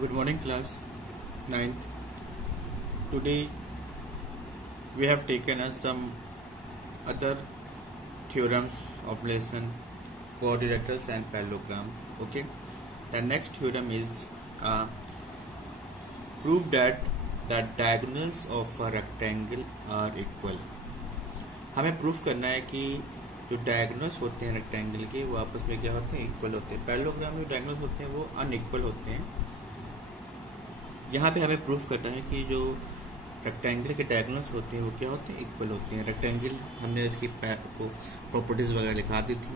Good morning, class 9th. Today we have taken us some other theorems of lesson quadrilaterals and parallelogram. Okay, the next theorem is prove that the diagonals of a rectangle are equal. हमें proof करना है कि जो diagonals होते हैं rectangle के वो आपस में क्या होते हैं, इक्वल होते हैं। पैरेललोग्राम में जो डायगोनल्स होते हैं वो अनइक्वल होते हैं। यहाँ पे हमें प्रूफ करना है कि जो रेक्टेंगल के डायगोनल्स होते हैं वो क्या होते हैं, इक्वल होते हैं। रेक्टेंगल हमने इसकी को प्रॉपर्टीज़ वगैरह लिखा दी थी।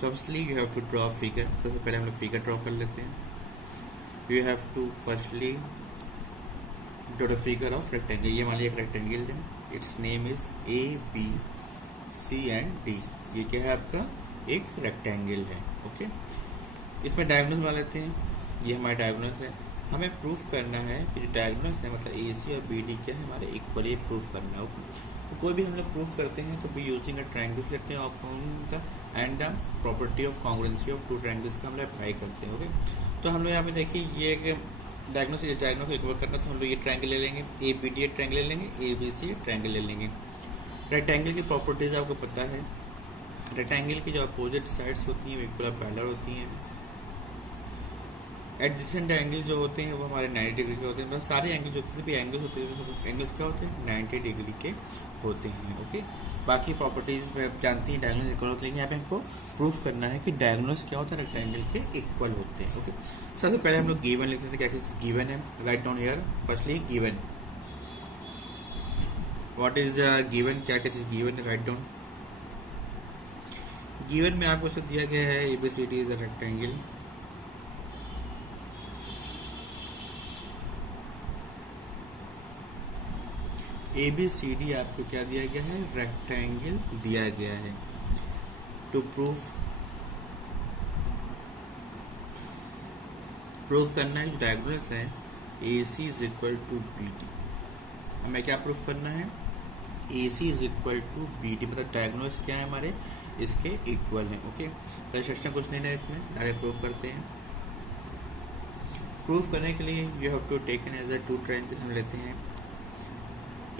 So obviously you have to draw figure. सबसे पहले हम लोग फिगर ड्रॉ कर लेते हैं। You have to firstly draw the figure of rectangle. ये मान लिया एक रेक्टेंगल है, its name is ABC and D। ये क्या है, आपका एक रेक्टेंगल है। ओके, इसमें डायगोनल्स बना लेते हैं। ये हमारा डायगोनल्स है। हमें प्रूफ करना है कि जो डायगोनल्स है मतलब AC और BD क्या है हमारे इक्वल, ये प्रूफ करना होगा। तो कोई भी हम लोग प्रूफ करते हैं तो भी यूजिंग अ ट्रायंगल्स लेते हैं और and the property of congruency of two triangles का हम लोग अप्लाई करते हैं। ओके, तो हम लोग यहाँ पे देखिए ये एक डायगोनल को इक्वल करना, तो हम लोग ये ट्रायंगल ले लेंगे, ABD ट्रायंगल ले लेंगे, ABC ट्रायंगल ले लेंगे। रेक्टेंगल की प्रॉपर्टीज आपको पता है। रेक्टेंगल की जो अपोजिट साइड्स होती हैं वो इक्वल और पैरेलल होती हैं। एडजेसेंट एंगल जो होते हैं वो हमारे 90 डिग्री के होते हैं। मतलब सारे एंगल जो होते हैं भी एंगल्स होते हैं, एंगल्स क्या होते हैं, 90 डिग्री के होते हैं। ओके, बाकी प्रॉपर्टीज में जानती हैं डायगोनल्स इक्वल होते हैं, लेकिन यहाँ पे हमको प्रूफ करना है कि डायगोनल्स क्या होता है, रेक्टेंगल के इक्वल होते हैं। ओके, सबसे पहले हम लोग गिवन लिखते थे। क्या गिवन है, right down here firstly given. What is given, क्या क्या चीज़ गिवन है, राइट डाउन। गिवन में आपको दिया गया है ABCD is a rectangle. ABCD आपको क्या दिया गया है, रेक्टेंगल दिया गया है। टू प्रूफ करना है जो डायगोनल्स है AC is equal to BD। हमें क्या प्रूफ करना है, AC is equal to BD, मतलब डायगोनल्स क्या है हमारे, इसके इक्वल है। ओके, कंस्ट्रक्शन कुछ नहीं है इसमें, डायरेक्ट प्रूफ करते हैं। प्रूफ करने के लिए you have to taken as a two triangle. हम लेते हैं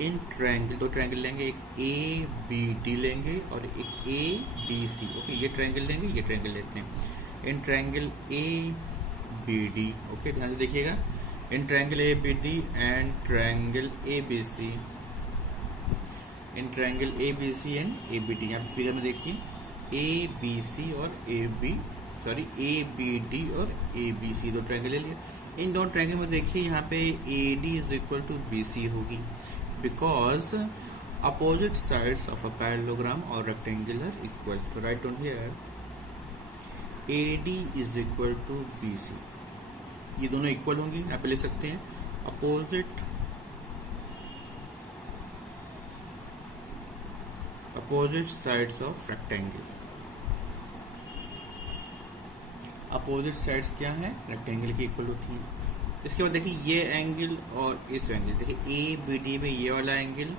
इन ट्रायंगल, दो ट्रायंगल लेंगे, एक ABD लेंगे और एक ABC। ओके, ये ट्रायंगल लेंगे, ये ट्रायंगल लेते हैं। इन ट्रायंगल ABD, ओके ध्यान से देखिएगा, in triangle ABD and triangle ABC, in triangle ABC and ABD। यहाँ फिगर में देखिए ABC और ABD और ABC दो ट्रायंगल ले लिए। इन दोनों ट्रायंगल में देखिए यहाँ पे AD is equal to BC होगी, because opposite sides of a parallelogram और रेक्टेंगल आर इक्वल। तो write down here AD is equal to BC, ये दोनों इक्वल होंगी। यहाँ पे लिख सकते हैं opposite sides of rectangle. Opposite sides क्या है, रेक्टेंगल की इक्वल होती हैं। इसके बाद देखिए ये एंगल और इस एंगल, देखिए ABD में ये वाला एंगल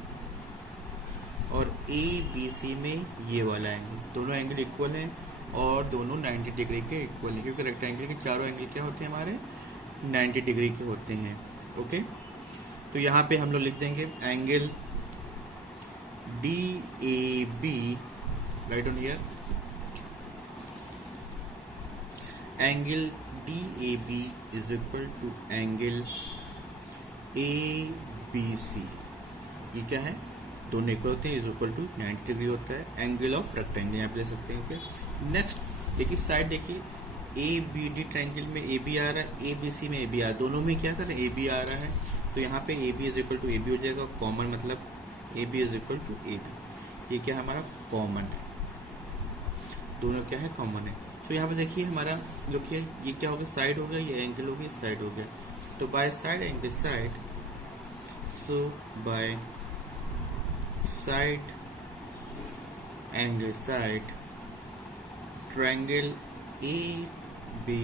और ABC में ये वाला एंगल, दोनों एंगल इक्वल हैं और दोनों 90 डिग्री के इक्वल हैं, क्योंकि रेक्टेंगल के चारों एंगल क्या होते हैं हमारे, 90 डिग्री के होते हैं। ओके, तो यहाँ पे हम लोग लिख देंगे angle DAB, write on here, angle DAB is equal to angle ABC। ये क्या है, दोनों इक्वल होते हैं, इज इक्वल टू 90 डिग्री होता है एंगल ऑफ रेक्टेंगल, यहाँ पे ले सकते हैं। ओके, नेक्स्ट देखिए साइड देखिए, ABD ट्रायंगल में AB आ रहा है, ABC में AB आ रहा है, दोनों में क्या कर रहे हैं, AB आ रहा है। तो यहाँ पे AB is equal to AB हो जाएगा, कॉमन मतलब AB is equal to AB। ये क्या है हमारा, कॉमन है, दोनों क्या है, कॉमन है। तो यहाँ पे देखिए हमारा जो कि ये क्या हो गया, साइड हो गया, ये एंगल हो गया, साइड हो गया। तो by side angle side, so by side angle side, triangle ABD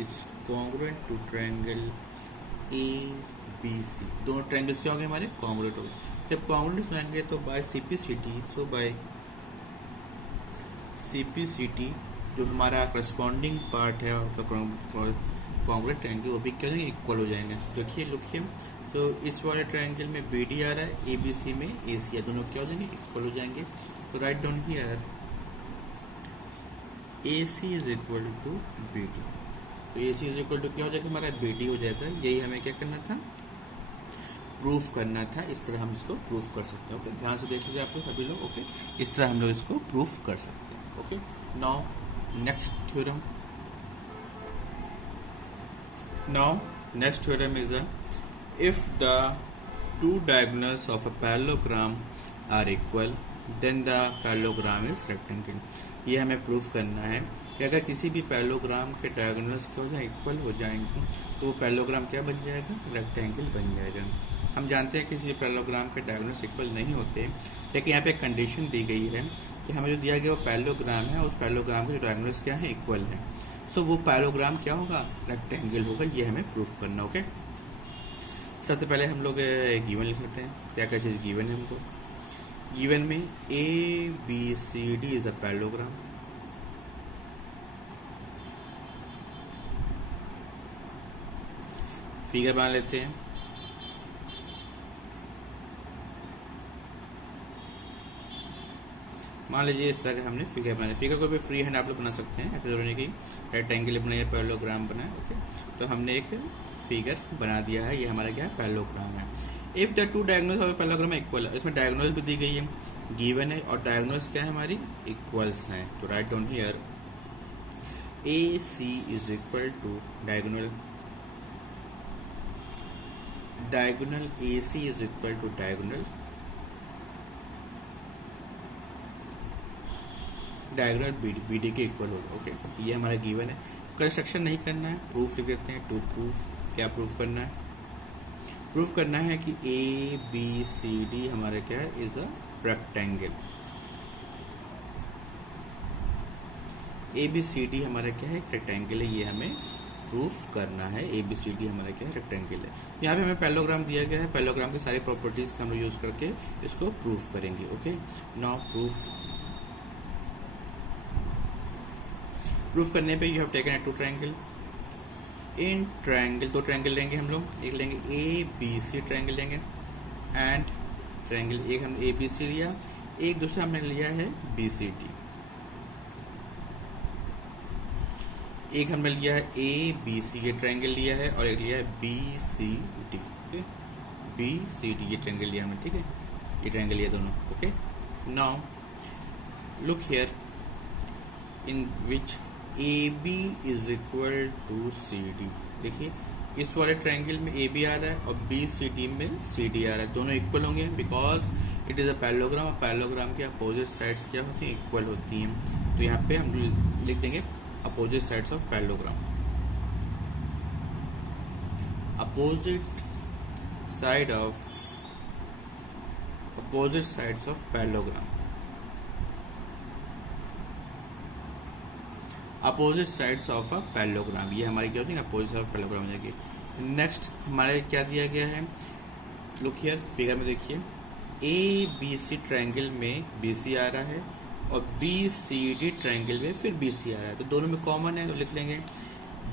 is congruent to triangle ABC। दोनों ट्रायंगल्स क्या होंगे हमारे, कॉन्ग्रुएंट हो गए। जब कॉन्ग्रुएंट होंगे तो बाय CPCT, सो बाय CPCT जो हमारा करस्पॉन्डिंग पार्ट है कॉन्ग्रुएंट ट्रायंगल वो भी क्या हो जाएंगे, इक्वल हो जाएंगे। देखिए लिखिए, तो इस वाले ट्रायंगल में बी डी आ रहा है, ए बी सी में ए सी है, दोनों क्या हो जाएंगे, इक्वल हो जाएंगे। तो write down here A C is equal to B D. तो A C is equal to क्या हो जाएगा हमारा, बी डी हो जाएगा। यही हमें क्या करना था, प्रूफ करना था। इस तरह हम इसको प्रूफ कर सकते हैं। ओके, ध्यान से देख लीजिए आप लोग सभी लोग। ओके, इस तरह हम लोग इसको प्रूफ कर सकते हैं। Okay, now next theorem. Now next theorem is if the two diagonals of a parallelogram are equal then the parallelogram is rectangle। ये हमें प्रूफ करना है कि अगर किसी भी पैरेललोग्राम के डायगोनल्स क्या हो जाए, इक्वल हो जाएंगे, तो वो पैरेललोग्राम क्या बन जाएगा, रेक्टेंगल बन जाएगा। हम जानते हैं किसी पैरेललोग्राम के डायगोनल्स इक्वल नहीं होते, लेकिन यहाँ पे एक कंडीशन दी गई है कि हमें जो दिया गया वो पैरेललोग्राम है, उस पैरेललोग्राम के डायगोनल्स क्या है, इक्वल है। सो वो पैरेललोग्राम क्या होगा, रेक्टेंगल होगा। ये हमें प्रूफ करना। ओके, सबसे पहले हम लोग गिवन लिख लेते हैं। क्या क्या चीज़ गिवन है हमको। गिवन में A B C D is a parallelogram. Figure बना लेते हैं। मान लीजिए इस तरह का हमने फिगर बनाया। फिगर को भी फ्री हैंड आप लोग बना सकते हैं, ऐसे जरूरी नहीं कि रेक्टेंगल बनाए, पैरेललोग्राम बनाए। ओके, तो हमने एक फिगर बना दिया है। ये हमारा क्या है, पैरेललोग्राम है। If the two diagonals of parallelogram equal है, इसमें डायगोनल भी दी गई है, गिवन है, और डायगोनल्स क्या है हमारी, इक्वल्स हैं। तो write down here A C is equal to diagonal A C is equal to diagonal B D के इक्वल होगा। ओके, ये हमारा गिवन है। कंस्ट्रक्शन नहीं करना है, प्रूफ लिख देते हैं। टू प्रूफ, क्या प्रूफ करना है, प्रूफ करना है कि ए बी सी डी हमारे क्या है, is a rectangle. A B C D हमारा क्या है, रेक्टेंगल है। ये हमें प्रूफ करना है। ए बी सी डी हमारा क्या है, रेक्टेंगल है। यहाँ पे हमें पैरेललोग्राम दिया गया है, पैरेललोग्राम की सारी प्रॉपर्टीज का हम लोग यूज करके इसको प्रूफ करेंगे। ओके, नाउ प्रूफ करने पे you have taken a two triangle. In triangle दो ट्रायंगल लेंगे हम लोग, एक लेंगे ए बी सी ट्रायंगल लेंगे, एंड ट्रायंगल एक हमने ए बी सी लिया, एक दूसरा हमने लिया है बी सी डी। एक हमने लिया है ए बी सी, ये ट्रायंगल लिया है, और एक लिया है B C D. Okay, B C D ये ट्रायंगल लिया हमने, ठीक है, ये ट्रायंगल लिया दोनों। Okay, now look here in which A B is equal to C D. देखिए इस वाले ट्रायंगल में ए बी आ रहा है और बी सी डी में सी डी आ रहा है, दोनों इक्वल होंगे because it is a parallelogram. और पैरेललोग्राम के अपोजिट साइड्स क्या होती हैं, इक्वल होती हैं। तो यहाँ पे हम लिख देंगे opposite sides of parallelogram. Opposite sides of parallelogram, opposite sides of a parallelogram, ये हमारी क्या होती है, अपोजिट साइड ऑफ पैरेललोग्राम हो जाएगी। नेक्स्ट हमारे क्या दिया गया है, लुक हियर फिगर में देखिए, ए बी सी ट्रायंगल में बी सी आ रहा है और बी सी डी ट्रायंगल में फिर बी सी आ रहा है, तो दोनों में कॉमन है, तो लिख लेंगे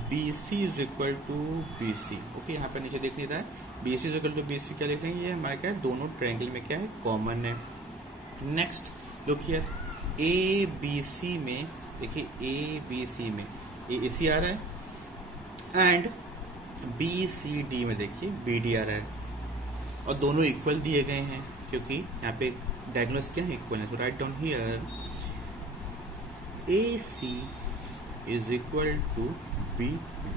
B C is equal to B C. Okay, यहाँ पर नीचे देख नहीं रहा है, B C is equal to B C क्या लिख लेंगे, ये हमारा क्या है, दोनों ट्रायंगल में क्या है, कॉमन है। Next look here A B C में देखिए, ए बी सी में ए सी आ रहा है, एंड बी सी डी में देखिए बी डी आ रहा है, और दोनों इक्वल दिए गए हैं क्योंकि यहाँ पे डायगोनल्स क्या है, इक्वल है। तो write down here A C is equal to B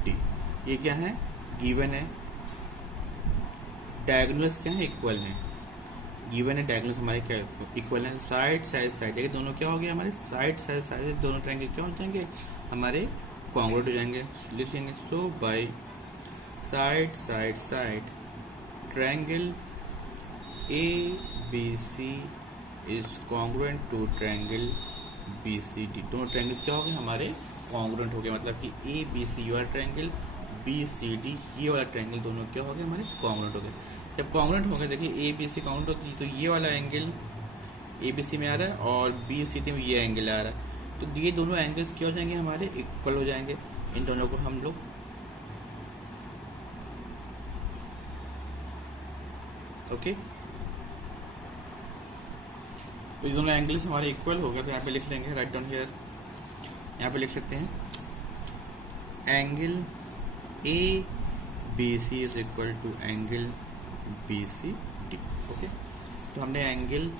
D, ये क्या है, गिवन है। डायगोनल्स क्या है, इक्वल हैं, गिवन है, डायगोनल्स हमारे क्या इक्वल हैं। साइड साइड देखिए दोनों क्या हो गया, हमारे साइड दोनों ट्रायंगल क्या हो जाएंगे, हमारे कॉन्ग्रुएंट हो जाएंगे। लिख लेंगे so by side triangle A B C is congruent to triangle B C D. दोनों ट्रायंगल्स क्या हो गए, हमारे कॉन्ग्रुएंट हो गए, मतलब कि ए बी सी वाला ट्रायंगल, बी सी डी ये वाला ट्रायंगल, दोनों क्या हो गए, हमारे कॉन्ग्रुएंट हो गए। जब कॉन्ग्रुएंट हो गए, देखिए ए बी सी कॉन्ग्रुएंट होती है, तो ये वाला एंगल ए बी सी में आ रहा है और बी सी डी में ये एंगल आ रहा है, तो ये दोनों एंगल्स क्या हो जाएंगे, हमारे इक्वल हो जाएंगे। इन दोनों को हम लोग ओके। तो ये दोनों एंगल्स हमारे इक्वल हो गए, तो यहाँ पे लिख लेंगे, राइट डाउन हियर, यहाँ पे लिख सकते हैं angle A B C is equal to angle B C D. Okay, तो हमने एंगल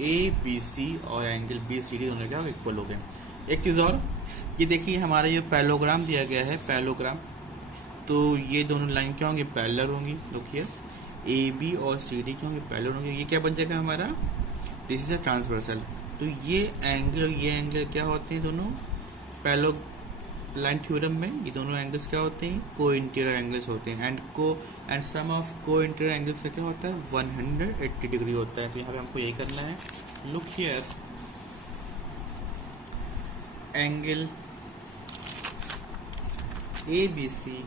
ए बी सी और एंगल बी सी डी दोनों क्या इक्वल हो गए। एक चीज़ और, ये देखिए हमारा ये पैरेललोग्राम दिया गया है, पैरेललोग्राम, तो ये दोनों लाइन क्या होंगी, पैरेलल होंगी। देखिए ए बी और सी डी क्या होंगी, पैरेलल होंगी। ये क्या बन जाएगा हमारा, दिस इज अ ट्रांसवर्सल। तो ये एंगल और ये एंगल क्या होते हैं, दोनों पैरेलल लाइन थ्योरम में ये दोनों एंगल्स क्या होते हैं, को इंटीरियर एंगल्स होते हैं। एंड सम ऑफ को इंटीरियर एंगल्स का क्या होता है, 180 डिग्री होता है। तो यहाँ पे हमको यही करना है, look here, angle A B C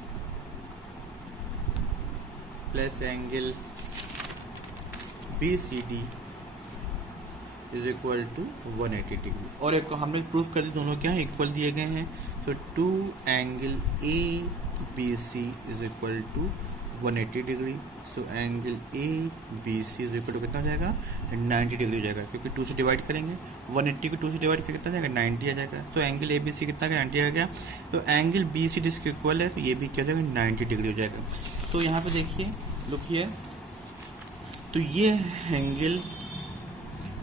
plus angle B C D is equal to 180 degree. और एक हमने प्रूफ कर दी, दोनों क्या है, इक्वल दिए गए हैं। तो two angle A B C is equal to 180 degree. So angle A B C is equal to कितना हो जाएगा, 90 डिग्री हो जाएगा, क्योंकि 2 से डिवाइड करेंगे, 180 को 2 से डिवाइड करके कितना जाएगा, 90 आ जाएगा। तो एंगल ए बी सी कितना का, 90 आ गया। तो एंगल बी सी डी इसके इक्वल है, तो ये भी क्या हो जाएगा, 90 डिग्री हो जाएगा। तो यहाँ पे देखिए, लुक हियर, तो ये एंगल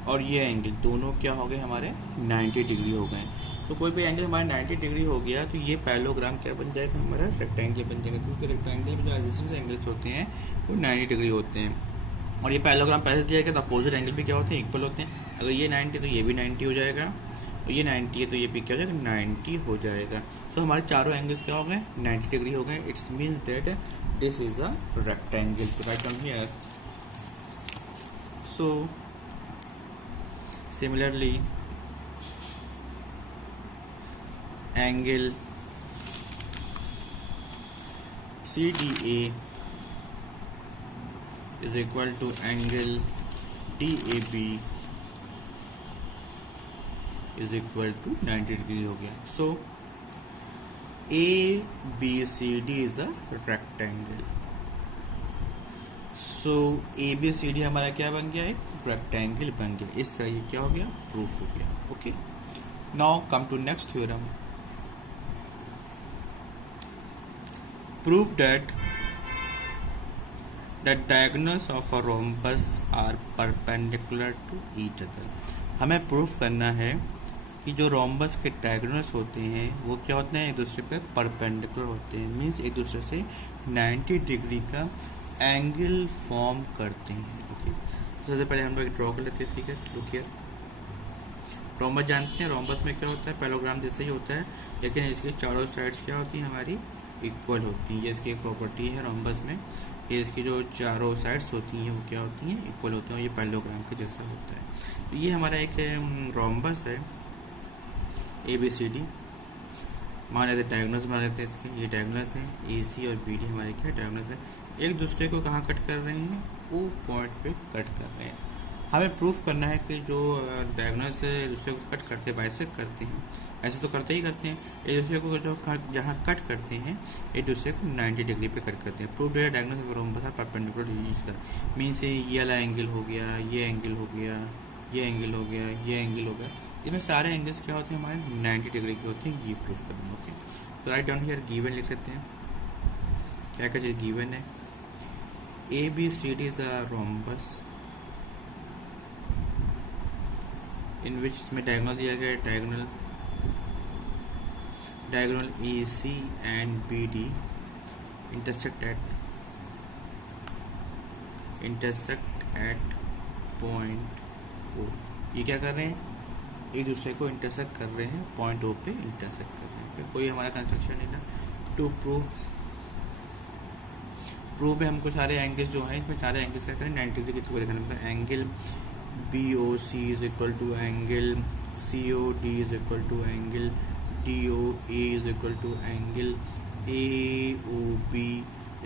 और ये एंगल दोनों क्या हो गए हमारे, 90 डिग्री हो गए। तो कोई भी एंगल हमारा 90 डिग्री हो गया, तो ये पैरेललोग्राम क्या बन जाएगा, हमारा रेक्टेंगल बन जाएगा, क्योंकि रेक्टेंगल में जो एडजेसेंट एंगल्स होते हैं वो 90 डिग्री होते हैं। और ये पैरेललोग्राम पहले दिया गया, तो अपोजिट एंगल भी क्या होते हैं, इक्वल होते हैं। अगर ये 90 तो ये भी 90 हो जाएगा, और ये 90 है तो ये भी क्या हो जाएगा, 90 हो जाएगा। सो हमारे चारों एंगल्स क्या हो गए, 90 डिग्री हो गए। It's means that this is a rectangle. Right down here, so similarly angle CDA is equal to angle DAB is equal to 90 degree हो गया। So ABCD is a rectangle। So A B C D हमारा क्या बन गया, एक rectangle बन गया। इस तरह ये क्या हो गया, प्रूफ हो गया। Okay, now come to next theorem. Proof that the diagonals of a rhombus are perpendicular to each other. हमें प्रूफ करना है कि जो रोम्बस के डायगोनल्स होते हैं वो क्या होते हैं, एक दूसरे पे परपेंडिकुलर होते हैं। मीन्स एक दूसरे से 90 डिग्री का एंगल फॉर्म करते हैं। ओके, सबसे पहले हम लोग ड्रॉ कर लेते हैं फिगर। लुक हियर, रोम्बस जानते हैं, रोम्बस में क्या होता है, पैरेललोग्राम जैसे ही होता है, लेकिन इसकी चारों साइड्स क्या होती हैं, हमारी इक्वल होती हैं। ये इसकी एक प्रॉपर्टी है रोम्बस में, कि इसकी जो चारों साइड्स होती हैं वो क्या होती हैं, इक्वल होती हैं, और ये पैरेललोग्राम के जैसा होता है। तो ये हमारा एक रोम्बस है ए बी सी डी। मान लेते डायगोनल्स मान लेते हैं इसके, ये डायगोनल्स हैं, ए सी और बी डी हमारे क्या डायगोनल्स है। एक दूसरे को कहाँ कट कर रहे हैं, वो पॉइंट पे कट कर रहे हैं। हमें प्रूफ करना है कि जो डायगोनल से दूसरे को कट करते हैं, बाइसेक्ट करते हैं, ऐसे तो करते ही करते हैं, एक दूसरे को जो जहाँ कट करते हैं एक दूसरे को 90 डिग्री पे कट करते हैं। Proof that diagonal of rhombus are perpendicular to each other. Means ये वाला एंगल हो गया, ये एंगल हो गया, ये एंगल हो गया, ये एंगल हो गया, इसमें सारे एंगल्स क्या होते हैं, हमारे 90 डिग्री के होते हैं। ये प्रूफ करना है। ओके, तो राइट डाउन हियर गिवन लिख लेते हैं, क्या क्या चीज़ गिवन है। ABCD is a rhombus in which में डायगोनल दिया गया है, diagonal AC and BD intersect at point O। ये क्या कर रहे हैं, एक दूसरे को इंटरसेक्ट कर रहे हैं, पॉइंट O पे इंटरसेक्ट कर रहे हैं। कोई हमारा कंस्ट्रक्शन नहीं था। टू प्रूफ में हमको सारे एंगल्स जो हैं, इसमें सारे एंगल्स क्या करें, 90 डिग्री को देखना पड़ता है। Angle BOC is equal to angle COD is equal to angle DOA is equal to angle AOB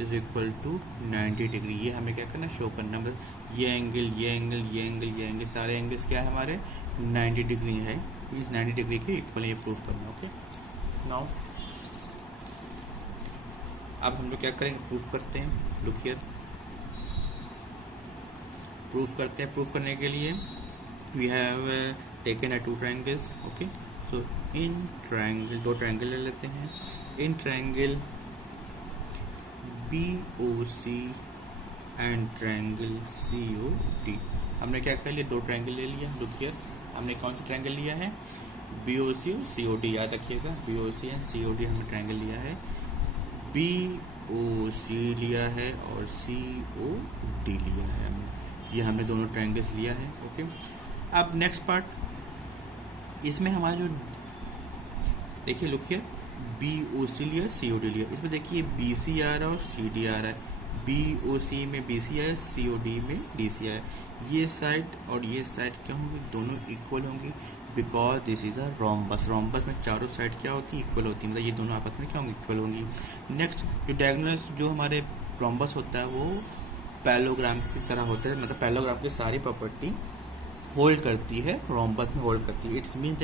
is equal to 90 degree. ये हमें क्या करना, शो करना, बस ये एंगल, ये एंगल, ये एंगल, ये एंगल, सारे एंगल्स क्या है हमारे 90 डिग्री है। इस 90 डिग्री के इक्वल ये प्रूफ करना। ओके, नाउ अब हम लोग क्या करेंगे, प्रूफ करते हैं। लुक हियर, प्रूफ करते हैं। प्रूफ करने के लिए we have taken two triangles. Okay, so in triangle, दो ट्रायंगल ले लेते हैं। In triangle BOC and triangle COD, हमने क्या कर लिया, दो ट्रायंगल ले लिया। लुक हियर, हमने कौन सा ट्रायंगल लिया है, BOC और COD, याद रखिएगा BOC एंड COD हमने ट्रायंगल लिया है। BOC लिया है और COD लिया है हमने, ये हमने दोनों ट्रायंगल्स लिया है। ओके, अब नेक्स्ट पार्ट, इसमें हमारा जो देखिए, लुक हियर, BOC लिया, COD लिया, इसमें देखिए BC आ रहा है और CD आ रहा है। BOC में BC आया, COD में DC आया। ये साइड और ये साइड क्या होंगी, दोनों इक्वल होंगी, because this is a rhombus. Rhombus में चारों साइड क्या होती है, इक्वल होती है, मतलब ये दोनों आपस में क्या होंगी, इक्वल होंगी। नेक्स्ट, जो डायगोनल जो हमारे रोम्बस होता है वो पैरेललोग्राम की तरह होता है, मतलब पैरेललोग्राम की सारी प्रॉपर्टी होल्ड करती है, रोम्बस में होल्ड करती है। इट्स मीन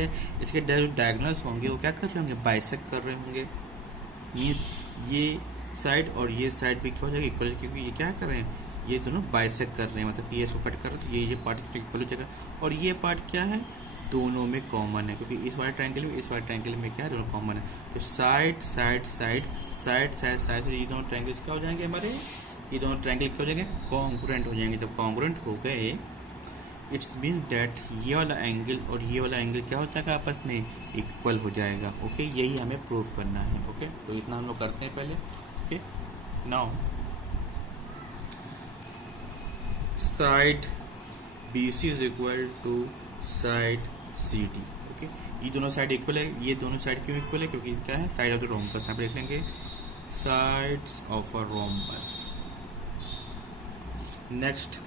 इसके जो डायगोनल्स होंगे वो क्या कर रहे होंगे, बाइसेक्ट कर रहे होंगे। मीन्स ये साइड और ये साइड भी क्या हो जाएगा, इक्वल, क्योंकि ये क्या कर रहे हैं, ये दोनों बाइसेक्ट कर रहे हैं, मतलब कि ये इसको कट कर रहे हैं, तो ये पार्ट इक्वल हो जाएगा। और ये पार्ट क्या है, दोनों में कॉमन है, क्योंकि इस वाले ट्रायंगल में, इस वाले ट्रायंगल में क्या है, दोनों कॉमन है। तो side side side side side side, ये दोनों ट्रायंगल्स क्या हो जाएंगे हमारे, ये दोनों ट्रायंगल क्या हो जाएंगे, कॉन्ग्रुएंट हो जाएंगे। जब कॉन्ग्रुएंट हो गए, इट्स मीन्स डैट ये वाला एंगल और ये वाला एंगल क्या हो जाएगा, आपस में इक्वल हो जाएगा। ओके, यही हमें प्रूव करना है। ओके, तो इतना हम लोग करते हैं पहले। Okay, now side BC is equal to side CD। Okay, ये दोनों साइड इक्वल है। ये दोनों साइड क्यों इक्वल है, क्योंकि क्या है, साइड ऑफ द रोम्बस। यहाँ पे देख लेंगे, sides of a rhombus. Next,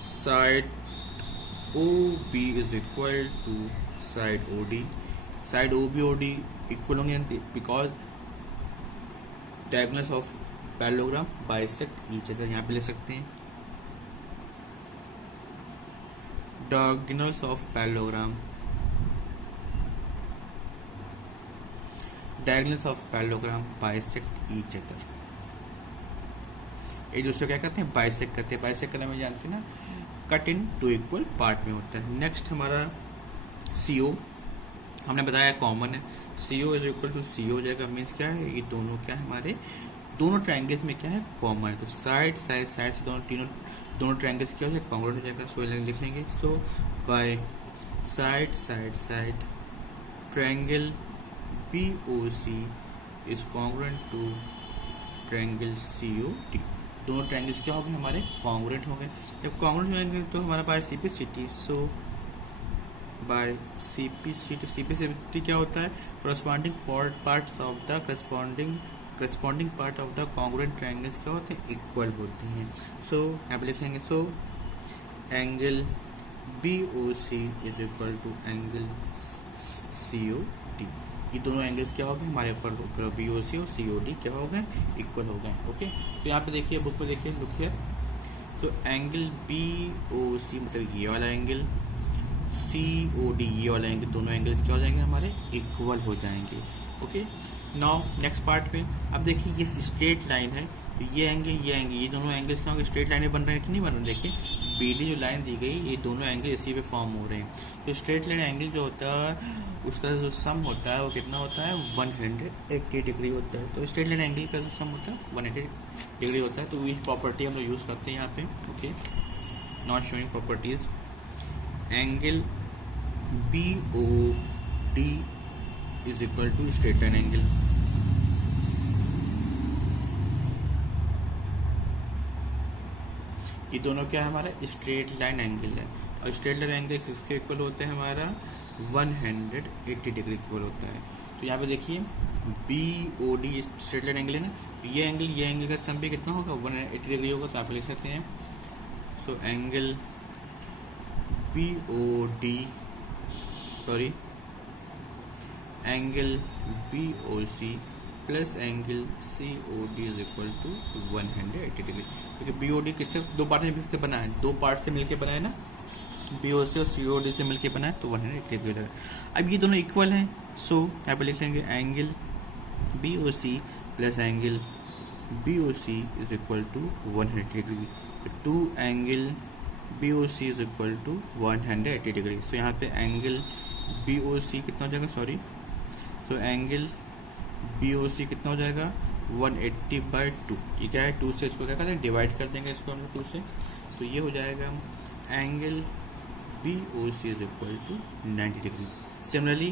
side OB is equal to side OD। Side OB OD equal होंगे because diagonals of parallelogram bisect each other. यहाँ पे ले सकते हैं, diagonals of parallelogram, diagonals of parallelogram bisect each other. एक दूसरे क्या करते हैं, बाइसेक्ट करते हैं। बाइसेक्ट करने में जानते हैं ना, cut in two equal part में होता है। नेक्स्ट हमारा CO, हमने बताया कॉमन है, CO is equal to CO हो जाएगा। मीन्स क्या है, ये दोनों क्या है, हमारे दोनों ट्रायंगल्स में क्या है, कॉमन है। तो साइड साइड साइड से दोनों ट्रायंगल्स क्या हो जाएगा, कॉन्ग्रुएंट हो जाएगा। सो लिख लेंगे, so by side side side triangle BOC is congruent to triangle COD। दोनों ट्रायंगल्स क्या हो गए, हमारे कॉन्ग्रुएंट हो गए। जब कॉन्ग्रुएंट होंगे तो हमारा बाय CP/CD, सो बाय CP/CD क्या होता है, corresponding parts of the corresponding part of the congruent triangles क्या होते हैं, इक्वल होती हैं। सो यहाँ पे लिख लेंगे, so angle BOC is equal to angle COD। ये दोनों एंगल्स क्या हो गए, हमारे ऊपर BOC और COD क्या हो गए, इक्वल हो गए। ओके, तो यहाँ पे देखिए, बुक में देखिए, लुक हियर, तो एंगल BOC मतलब ये वाला एंगल, COD ये वाला एंगल, दोनों एंगल्स क्या हो जाएंगे, हमारे इक्वल हो जाएंगे। ओके, नाउ नेक्स्ट पार्ट पे, अब देखिए ये स्ट्रेट लाइन है, तो ये एंगल ये दोनों एंगल्स क्या होंगे, स्ट्रेट लाइन में बन रहे हैं कि नहीं बन रहे हैं। देखिए BD जो लाइन दी गई, ये दोनों एंगल इसी पे फॉर्म हो रहे हैं। तो स्ट्रेट लाइन एंगल जो होता है उसका जो सम होता है वो कितना होता है, 180 डिग्री होता है। तो स्ट्रेट लाइन एंगल का जो सम होता है 180 डिग्री होता है। तो ये प्रॉपर्टी हम लोग यूज़ करते हैं यहाँ पे। Okay, not showing properties, angle BOD is equal to straight line angle. ये दोनों क्या है, हमारा स्ट्रेट लाइन एंगल है, और स्ट्रेट लाइन एंगल किसके इक्वल होता है, हमारा 180 डिग्री इक्वल होता है। तो यहाँ पे देखिए BOD स्ट्रेट लाइन एंगल है ना, तो ये एंगल का सम भी कितना होगा, 180 डिग्री होगा। तो आप लिख सकते हैं, so angle angle BOC plus angle COD is equal to 180 degree. क्योंकि BOD किससे, दो पार्ट से बना है, दो पार्ट से मिलके बना है ना, BOC और COD से मिलके बना है, तो 180 डिग्री है। अब ये दोनों इक्वल हैं, सो यहाँ पे लिख लेंगे angle BOC plus angle B O C is equal to 180 degree. तो 2 angle B O C is equal to 180 degree. तो यहाँ पे एंगल बी ओ सी कितना हो जाएगा, सॉरी, तो एंगल बी ओ सी कितना हो जाएगा 180/2। ये क्या है, 2 से इसको क्या करें, डिवाइड कर देंगे इसको हम लोग 2 से। तो ये हो जाएगा angle B O C is equal to 90 degree. Similarly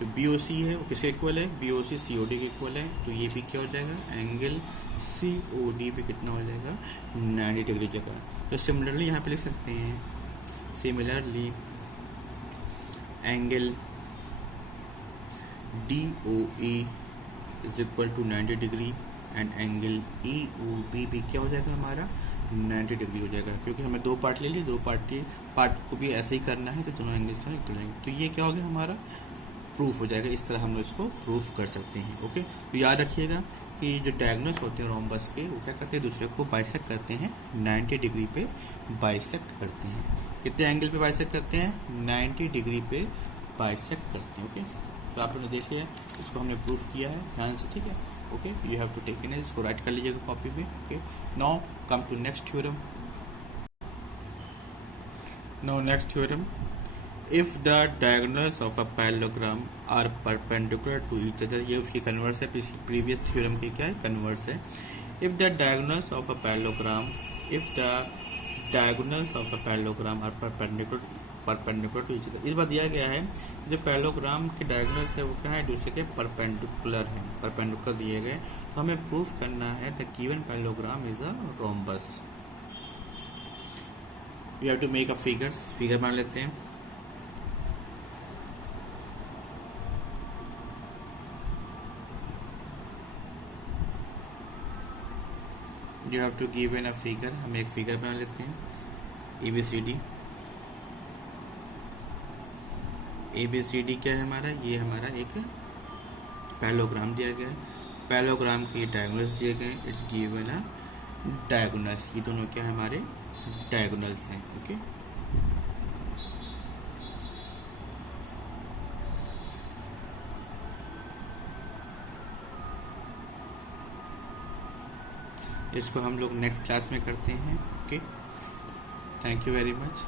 जो बी ओ सी है वो किसके इक्वल है, B O C C O D के इक्वल है। तो ये भी क्या हो जाएगा, एंगल सी ओ डी भी कितना हो जाएगा 90 डिग्री जगह। तो सिमिलरली यहाँ पे लिख सकते हैं, similarly angle D O E is equal to 90 degree and angle E O B भी क्या हो जाएगा हमारा 90 डिग्री हो जाएगा। क्योंकि हमें 2 पार्ट ले लिए, 2 पार्ट को भी ऐसे ही करना है, तो दोनों एंगल्स का इक्वल रहेंगे। तो ये क्या हो गया हमारा प्रूफ हो जाएगा। इस तरह हम लोग इसको प्रूफ कर सकते हैं। ओके, तो याद रखिएगा कि जो डायगोनल्स होते हैं रोम्बस के, वो क्या करते हैं, दूसरे को बाइसेक्ट करते हैं, 90 डिग्री पे बाइसेक्ट करते हैं। कितने एंगल पे बाइसेक्ट करते हैं, 90 डिग्री पे बाइसेक्ट करते हैं। ओके, तो आप लोगों ने देख लिया, इसको हमने प्रूफ किया है ध्यान से, ठीक है। Okay, you have to take in, इसको राइट कर लीजिएगा कॉपी पे। Okay, now come to next theorem. Now next theorem, if the diagonals of a parallelogram are perpendicular to each other, ये उसकी कन्वर्स है, प्रीवियस थ्योरम की क्या है, कन्वर्स है। If the diagonals of a parallelogram, if the diagonals of a parallelogram are perpendicular to each other, इस बार दिया गया है जो पैरेललोग्राम के डायगोनल्स है वो क्या है, दूसरे के परपेंडिकुलर है, परपेंडिकुलर दिए गए। तो हमें प्रूफ करना है the given parallelogram is a rhombus. You have to make a figure मान लेते हैं। You have to give in a figure, हम एक फिगर बना लेते हैं। ए बी सी डी क्या है हमारा, ये हमारा एक पैरेललोग्राम दिया गया है। पैरेललोग्राम के डायगोनल्स दिए गए, इट्स गिवन अ डायगोनल्स, ये दोनों क्या है हमारे डायगोनल्स हैं। ओके, इसको हम लोग नेक्स्ट क्लास में करते हैं। Okay, thank you very much.